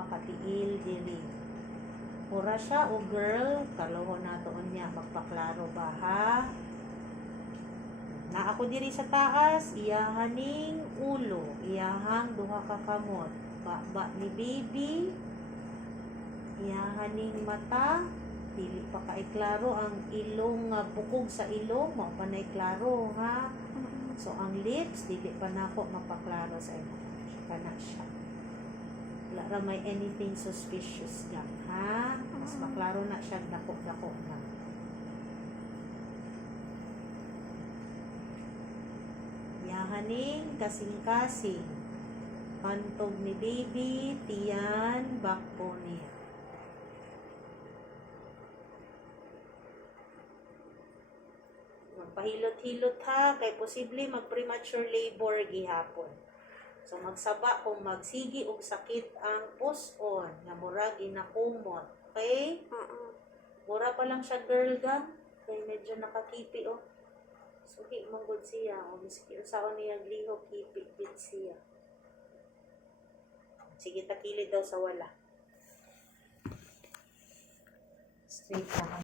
makatiil diri. Mura siya o girl, kalohon natoon niya magpaklaro ba ha? Na ako diri sa taas, iyahaning ulo, iyahang duha ka kamot, ba ni baby, iyahaning mata, dili pa kay klaro ang ilong nga bukog sa ilong, mao pa nay klaro ha. So ang lips dili pa nako mapaklaro sa imo. Kana siya. Wala ra may anything suspicious lang ha. Mas maklaro na siya dako-dako na. Yahaning kasing-kasing. Pantog ni baby, tiyan, backbone niya. Magpahilot-hilot ha, kay posible mag-premature labor gihapon. So magsaba kung magsigi og sakit ang puson, nga mura ginakumot. Okay? Mura pa lang siya girl gang, kay medyo nakakipi oh. Suhi mong good siya, o miski usaon niya gliho, kipi din siya. Sige, takilid daw sa wala. Straight lang.